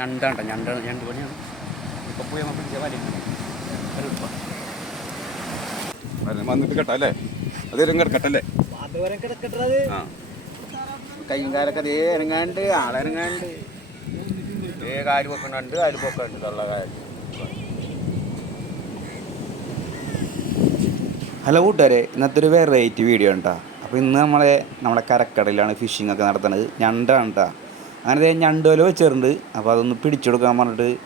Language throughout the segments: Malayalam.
ഞണ്ടാണ്ട ഞണ്ട ഞണ്ട് പണിയാണ്. ഇപ്പൊ പോയി നമ്മൾ പിടിച്ച വലിയ വന്നിട്ട് കേട്ടല്ലേ അതേലും കിടക്കട്ടല്ലേ ആ. കയ്യും കാലൊക്കെ ദേ ഇറങ്ങാണ്ട് ആളിറങ്ങാണ്ട് ഏ കാൽ പൊക്കണുണ്ട് കാൽ പൊക്കണ്ട് തള്ള കാൽ. ഹലോ കൂട്ടുകാരെ ഇന്നത്തെ ഒരു വെറൈറ്റി വീഡിയോ ഉണ്ടാ അപ്പോൾ ഇന്ന് നമ്മളെ നമ്മളെ കരക്കടയിലാണ് ഫിഷിംഗ് ഒക്കെ നടത്തുന്നത് ഞണ്ടാണ് കേട്ടോ അങ്ങനെ ദേ ഞണ്ട് വല വെച്ചിട്ടുണ്ട്. അപ്പോൾ അതൊന്ന് പിടിച്ചെടുക്കാൻ പറഞ്ഞിട്ട്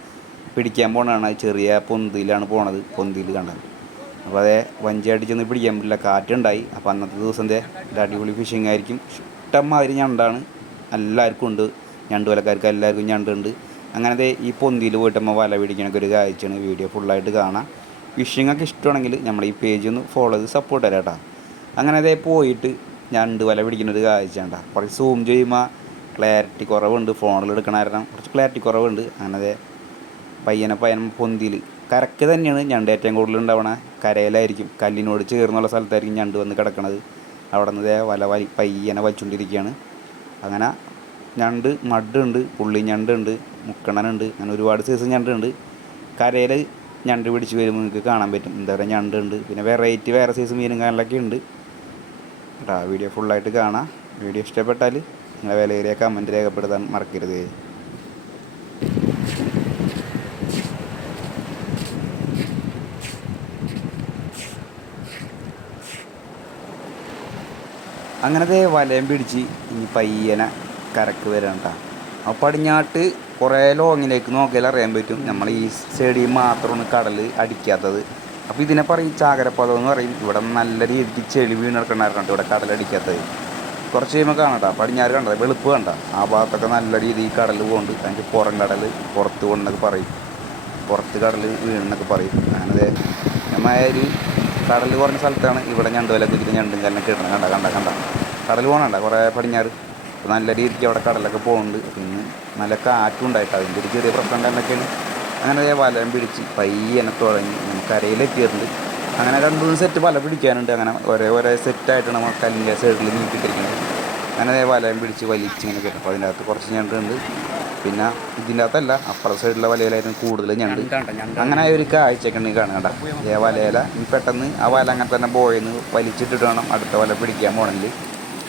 പിടിക്കാൻ പോണതാണ്. ചെറിയ പൊന്തിയിലാണ് പോണത്. പൊന്തിയിൽ കണ്ടത്. അപ്പോൾ അതേ വഞ്ചി അടിച്ചൊന്ന് പിടിക്കാൻ പറ്റില്ല. കാറ്റുണ്ടായി. അപ്പോൾ അന്നത്തെ ദിവസം ദേ അടിപൊളി ഫിഷിംഗ് ആയിരിക്കും. ഇഷ്ടംമാതിരി ഞണ്ടാണ്. എല്ലാവർക്കും ഉണ്ട്. ഞണ്ട് വലക്കാർക്ക് എല്ലാവർക്കും ഞണ്ടുണ്ട് അങ്ങനെ ദേ ഈ പൊന്തിയിൽ പോയിട്ട് നമ്മൾ വല പിടിക്കണൊക്കെ ഒരു കാഴ്ചയാണ്. വീഡിയോ ഫുള്ളായിട്ട് കാണാം. ഫിഷിംഗ് ഒക്കെ ഇഷ്ടമാണെങ്കിൽ നമ്മൾ ഈ പേജ് ഒന്ന് ഫോളോ ചെയ്ത് സപ്പോർട്ട് തരാം കേട്ടോ. അങ്ങനെ അതേ പോയിട്ട് ഞണ്ട് വല പിടിക്കുന്ന ഒരു കാഴ്ച കേട്ടോ. കുറച്ച് സൂം ചെയ്യുമ്പോൾ ക്ലാരിറ്റി കുറവുണ്ട്. ഫോണിൽ എടുക്കണ കാരണം കുറച്ച് ക്ലാരിറ്റി കുറവുണ്ട്. അങ്ങനെ പയ്യനെ പയ്യൻ പൊന്തിയിൽ കരക്ക് തന്നെയാണ് ഞണ്ട് ഏറ്റവും കൂടുതൽ ഉണ്ടാവണ. കരയിലായിരിക്കും. കല്ലിനോട് ചേർന്നുള്ള സ്ഥലത്തായിരിക്കും ഞണ്ട് വന്ന് കിടക്കണത്. അവിടെ നിന്ന് വല വലി പയ്യനെ വലിച്ചുകൊണ്ടിരിക്കുകയാണ് അങ്ങനെ ഞണ്ട് മഡുണ്ട് പുള്ളി ഞണ്ടുണ്ട് മുക്കണനുണ്ട് അങ്ങനെ ഒരുപാട് സൈസ് ഞണ്ടുണ്ട്. കരയിൽ ഞണ്ട് പിടിച്ച് വരുമ്പോൾ നിങ്ങൾക്ക് കാണാൻ പറ്റും. എന്താ പറയുക ഞണ്ടുണ്ട്. പിന്നെ വെറൈറ്റി വേറെ സൈസ് മീനും കാര്യങ്ങളൊക്കെ ഉണ്ട്. കേട്ടോ വീഡിയോ ഫുള്ളായിട്ട് കാണാം. വീഡിയോ ഇഷ്ടപ്പെട്ടാൽ നിങ്ങളെ വിലയേറിയ കമന്റ് രേഖപ്പെടുത്താൻ മറക്കരുത്. അങ്ങനത്തെ വലയം പിടിച്ച് ഇനി പയ്യനെ കരക്ക് വരണ്ട ആ പടിഞ്ഞാട്ട് കുറേ ലോങ്ങിലേക്ക് നോക്കിയാൽ അറിയാൻ പറ്റും. നമ്മൾ ഈ സൈഡിൽ മാത്രമാണ് കടൽ അടിക്കാത്തത്. അപ്പോൾ ഇതിനെ പറയും ചാകരപ്പദം എന്ന് പറയും. ഇവിടെ നല്ല രീതിക്ക് ചെളി വീണ് കിടക്കണ്ടായിരുന്നു ഇവിടെ കടലടിക്കാത്തത്. കുറച്ച് കഴിയുമ്പോൾ കാണട്ടോ പടിഞ്ഞാറ് കണ്ടത്. വെളുപ്പ് കണ്ട. ആ ഭാഗത്തൊക്കെ നല്ല രീതിയിൽ കടൽ പോകുന്നുണ്ട് അതിന്റെ പുറം കടൽ പുറത്ത് കൊണ്ടെന്നൊക്കെ പറയും. പുറത്ത് കടൽ വീണെന്നൊക്കെ പറയും. അങ്ങനെ ഒരു കടൽ കുറഞ്ഞ സ്ഥലത്താണ് ഇവിടെ ഞണ്ട് വില കുതിരി ഞണ്ടും കല്ലൊക്കെ ഇടണം കണ്ട കണ്ട കണ്ട. കടൽ പോകണണ്ട കുറേ പടിഞ്ഞാറ്. അപ്പോൾ നല്ല രീതിക്ക് അവിടെ കടലൊക്കെ പോകുന്നുണ്ട് പിന്നെ നല്ല കാറ്റും ഉണ്ടായിട്ട്. അതിന്റെ ഒരു ചെറിയ പ്രശ്നം ഉണ്ടായിരുന്നൊക്കെയാണ് അങ്ങനെ വലം പിടിച്ച് പയ്യനെ തുടങ്ങി കരയിലെത്തിയിട്ടുണ്ട് അങ്ങനെ രണ്ട് മൂന്ന് സെറ്റ് വല പിടിക്കാനുണ്ട്. അങ്ങനെ ഒരേ ഒരേ സെറ്റായിട്ടാണ് നമ്മൾ കല്ലിന്റെ സൈഡിൽ നീട്ടിട്ടിരിക്കുന്നത് അങ്ങനെ ദേ വലയം പിടിച്ച് വലിച്ച് ഇങ്ങനെ കയറ്റും അപ്പോൾ അതിന്റെ അകത്ത് കുറച്ച് ഞണ്ടുണ്ട് പിന്നെ ഇതിന്റെ അകത്തല്ല അപ്പുറത്തെ സൈഡിലെ വലയിലായിരുന്നു കൂടുതൽ ഞണ്ട്. അങ്ങനെ ഒരു കാഴ്ചയൊക്കെ ഉണ്ടെങ്കിൽ കാണണ്ട ഏ വലയില ഇനി പെട്ടെന്ന് ആ വല അങ്ങനെ തന്നെ പോയെന്ന് വലിച്ചിട്ടിട്ട് വേണം അടുത്ത വല പിടിക്കാൻ പോകണമെങ്കിൽ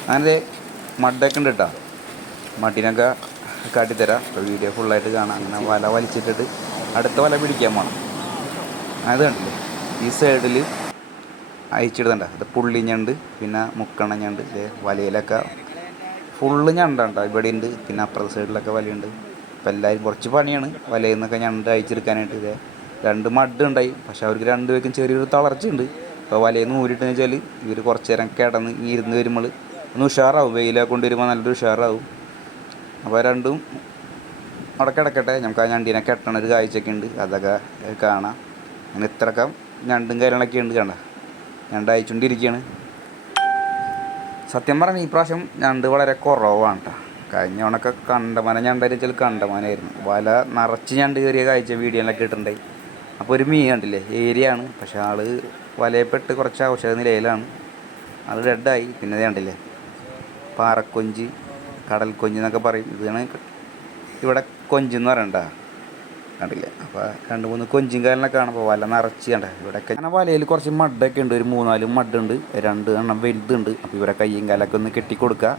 അങ്ങനെ മഡൊക്കെ ഉണ്ട് കേട്ടോ മഡിനൊക്കെ കാട്ടിത്തരാം. വീഡിയോ ഫുള്ളായിട്ട് കാണാം. അങ്ങനെ വല വലിച്ചിട്ടിട്ട് അടുത്ത വല പിടിക്കാൻ പോകണം അത് കണ്ടില്ലേ? ഈ സൈഡിൽ അയച്ചിടുന്നുണ്ട് അത് പുള്ളി ഞണ്ട് പിന്നെ മുക്കണ ഞണ്ട് വലയിലൊക്കെ ഫുള്ള് ഞണ്ടുണ്ട് ഇവിടെ ഉണ്ട് പിന്നെ അപ്പുറത്തെ സൈഡിലൊക്കെ വലയുണ്ട്. ഇപ്പം എല്ലാവരും കുറച്ച് പണിയാണ്. വലയിൽ നിന്നൊക്കെ ഞണ്ട് അയച്ചെടുക്കാനായിട്ട് ഇതേ രണ്ട് മഡ് ഉണ്ടായി. പക്ഷെ അവർക്ക് രണ്ട് പേർക്കും ചെറിയൊരു തളർച്ചയുണ്ട്. അപ്പോൾ വലയിൽ നിന്ന് ഊരിട്ടെന്ന് വെച്ചാൽ ഇവർ കുറച്ച് നേരം കിടന്ന് ഇരുന്ന് വരുമ്പോൾ ഒന്ന് ഉഷാറാവും. വെയിലൊക്കെ കൊണ്ടുവരുമ്പോൾ നല്ലൊരു ഉഷാറാവും. അപ്പോൾ രണ്ടും അവിടെ കിടക്കട്ടെ. നമുക്ക് ആ ഞണ്ടിനെ കെട്ടണ ഒരു കാഴ്ചയൊക്കെ ഉണ്ട്. അതൊക്കെ കാണാം. അങ്ങനെ ഇത്രക്കം ഞണ്ടും കാര്യങ്ങളൊക്കെ ഉണ്ട് കണ്ട? ഞണ്ട് അയച്ചുകൊണ്ടിരിക്കുകയാണ് സത്യം പറഞ്ഞാൽ ഈ പ്രാവശ്യം ഞണ്ട് വളരെ കുറവാണ് കേട്ടോ കഴിഞ്ഞ തവണയൊക്കെ കണ്ടമാന വെച്ചാൽ കണ്ടമാനായിരുന്നു. വല നിറച്ച് ഞണ്ട് കയറിയ കാഴ്ച വീഡിയോയിലൊക്കെ ഇട്ടിട്ടുണ്ടായി അപ്പോൾ ഒരു മീൻ കണ്ടില്ലേ? ഏരിയാണ്. പക്ഷെ ആൾ വലയപ്പെട്ട് കുറച്ച് ഔഷധ നിലയിലാണ്. ആൾ ഡെഡായി. പിന്നെ കണ്ടില്ലേ? പാറക്കൊഞ്ച് കടൽ കൊഞ്ച് എന്നൊക്കെ പറയും. ഇതാണ് ഇവിടെ കൊഞ്ചെന്ന് പറയണ്ട? കണ്ടില്ലേ? അപ്പോൾ രണ്ട് മൂന്ന് കൊഞ്ചും കാലിനൊക്കെ കാണുമ്പോൾ വല നിറച്ച് കണ്ടേ? ഇവിടെയൊക്കെ അങ്ങനെ വലയിൽ കുറച്ച് മഡൊക്കെ ഉണ്ട്. ഒരു മൂന്നാൽ മഡുണ്ട് രണ്ട് എണ്ണം വലുതുണ്ട്. അപ്പോൾ ഇവരെ കയ്യും കാലൊക്കെ ഒന്ന് കെട്ടി കൊടുക്കുക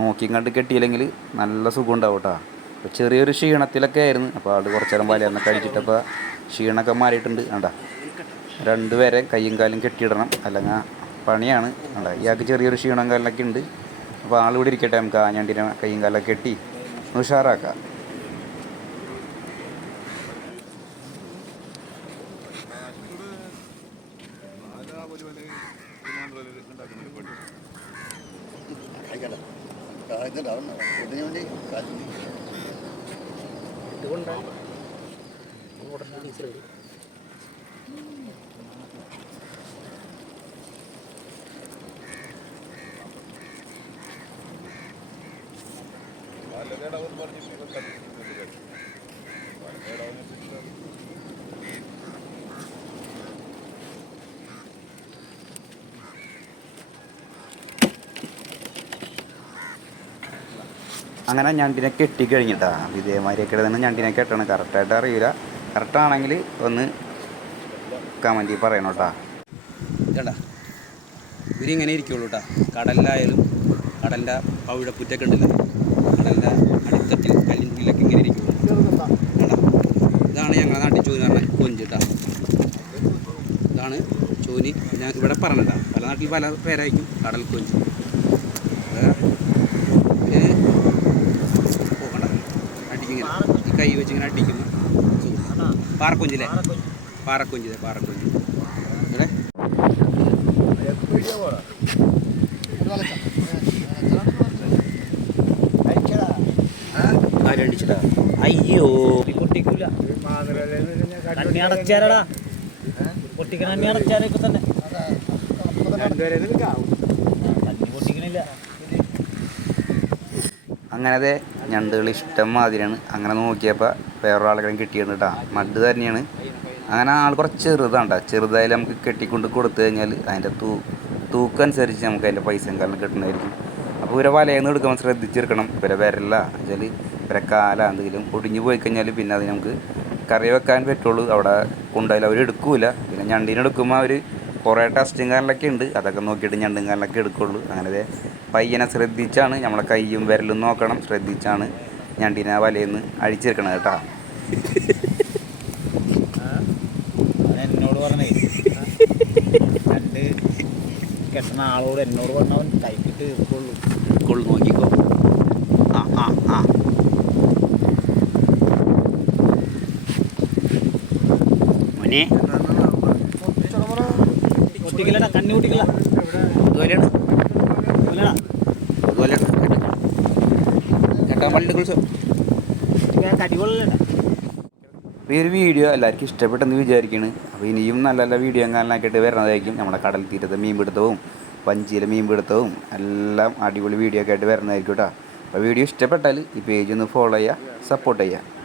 നോക്കിയും കണ്ട് കെട്ടിയില്ലെങ്കിൽ നല്ല സുഖം ഉണ്ടാവും കേട്ടോ ചെറിയൊരു ക്ഷീണത്തിലൊക്കെ ആയിരുന്നു. അപ്പോൾ ആൾ കുറച്ച് നേരം വലയൊന്ന് കഴിച്ചിട്ടപ്പോൾ ക്ഷീണമൊക്കെ മാറിയിട്ടുണ്ട്. കണ്ട? രണ്ടുപേരെ കയ്യും കാലും കെട്ടിയിടണം. അല്ലെങ്കിൽ പണിയാണ്. കണ്ട? ഇയാൾക്ക് ചെറിയൊരു ക്ഷീണം കാലിനൊക്കെ ഉണ്ട്. അപ്പോൾ ആൾ ഇവിടെ ഇരിക്കട്ടെ. നമുക്ക് ആഞ്ഞണ്ടിനെ ഞണ്ടിനെ കയ്യും കാലൊക്കെ കെട്ടി ഉഷാറാക്കാം. കാശ്മീരോട് ആരാ ഒരു വില ഉണ്ടാക്കുന്ന പെട്ടു കഴിക്കട്ടെ കാലത്തിലാവുന്നു ഇതിനു വേണ്ടി കാശ്മീർ ഇതുകൊണ്ടാണ് ഡീസൽ അങ്ങനെ ഞണ്ടിനെ കെട്ടി കഴിഞ്ഞിട്ടാ അപ്പോൾ ഇതേമാതിരിയൊക്കെ തന്നെ ഞണ്ടിനെ കെട്ടണം. കറക്റ്റായിട്ട് അറിയില്ല കറക്റ്റാണെങ്കിൽ ഒന്ന് കമന്റിൽ പറയണം കേട്ടാ. കേട്ടാ ഇവരിങ്ങനെ ഇരിക്കുള്ളൂ കേട്ടാ. കടലിലായാലും കടലിന്റെ പവിഴപ്പുറ്റൊക്കെ ഉണ്ടല്ലോ? കടലിന്റെ അടിത്തട്ടിൽ കല്ലിന്റെ ഇങ്ങനെ ഇരിക്കുള്ളൂ. ഇതാണ്? ഞങ്ങളെ നാട്ടിൽ ചൂന്ന് പറഞ്ഞാൽ കൊഞ്ചിട്ടാ ഇതാണ് ചോനി. ഞാൻ ഇവിടെ പറഞ്ഞിട്ടാ പല നാട്ടിൽ പല പേരായിരിക്കും കടൽ കൊഞ്ച്. കൈ വെച്ച് ഇങ്ങനെ അടിക്കുന്നു. പാറക്കൊഞ്ചില്ലേ? പാറക്കുഞ്ചിലെ ദേ പാറക്കൊഞ്ച് ഇവിടെ കാര്യം അയ്യോ. പൊട്ടിക്കൂല. കണ്ണി അടച്ചാരടാ പൊട്ടിക്കണ കണ്ണി അടച്ചാരൊക്കെ തന്നെ. കണ്ണി പൊട്ടിക്കണില്ല. അങ്ങനത്തെ ഞണ്ടുകൾ ഇഷ്ടം മാതിരിയാണ് അങ്ങനെ നോക്കിയപ്പോൾ വേറൊരാളെ കിട്ടിയത് കേട്ടോ മഡ് തന്നെയാണ്. അങ്ങനെ ആൾ കുറച്ച് ചെറുതാണ് കേട്ടോ ചെറുതായാലും നമുക്ക് കെട്ടിക്കൊണ്ട് കൊടുത്തു കഴിഞ്ഞാൽ അതിന്റെ തൂ തൂക്കനുസരിച്ച് നമുക്ക് അതിന്റെ പൈസയും കാരണം കിട്ടുന്നതായിരിക്കും. അപ്പോൾ ഇവരെ വലയെന്ന് എടുക്കുമ്പോൾ ശ്രദ്ധിച്ചെടുക്കണം. ഇവരെ വരല്ല. വെച്ചാൽ ഇവരെ കാല എന്തെങ്കിലും ഒടിഞ്ഞു പോയി കഴിഞ്ഞാൽ പിന്നെ അത് നമുക്ക് കറി വെക്കാൻ പറ്റുള്ളൂ. അവിടെ കൊണ്ടുപോയാൽ അവർ എടുക്കൂല. പിന്നെ ഞണ്ടിനെടുക്കുമ്പോൾ അവർ കുറേ ടെസ്റ്റും ഉണ്ട്. അതൊക്കെ നോക്കിയിട്ട് ഞണ്ടും കാലിലൊക്കെ എടുക്കുള്ളൂ. അങ്ങനെ പയ്യനെ ശ്രദ്ധിച്ചാണ് നമ്മളെ കൈയും വിരലും നോക്കണം. ശ്രദ്ധിച്ചാണ് ഞണ്ടിനെ വലയിന്ന് കേട്ടാ. കേട്ടോ എന്നോട് പറഞ്ഞേ രണ്ട് കെട്ടണ ആളോട് എന്നോട് പറഞ്ഞവൻ കൈക്കിട്ട് തീർക്കുള്ളൂ എടുക്കുള്ളൂ നോക്കിക്കോ. ആ ആ ആ. മോനെ. പൊട്ടിക്കലടാ കണ്ണി പൊട്ടിക്കല അതുപോലെയാണ് അതുപോലെയാണ് ഇതുപോലെയാണ്. കേട്ടാൻ പള്ളി കുളിച്ചോ? അപ്പോൾ ഈ ഒരു വീഡിയോ എല്ലാവർക്കും ഇഷ്ടപ്പെട്ടെന്ന് വിചാരിക്കുന്നു അപ്പോൾ ഇനിയും നല്ല നല്ല വീഡിയോ കാണാനാക്കിയിട്ട് വരുന്നതായിരിക്കും. നമ്മുടെ കടൽ തീരത്തെ മീൻപിടുത്തവും വഞ്ചിയിലെ മീൻപിടുത്തവും എല്ലാം അടിപൊളി വീഡിയോ ഒക്കെ ആയിട്ട് വരുന്നതായിരിക്കും കേട്ടോ. അപ്പോൾ വീഡിയോ ഇഷ്ടപ്പെട്ടാൽ ഈ പേജ് ഒന്ന് ഫോളോ ചെയ്യുക സപ്പോർട്ട് ചെയ്യുക.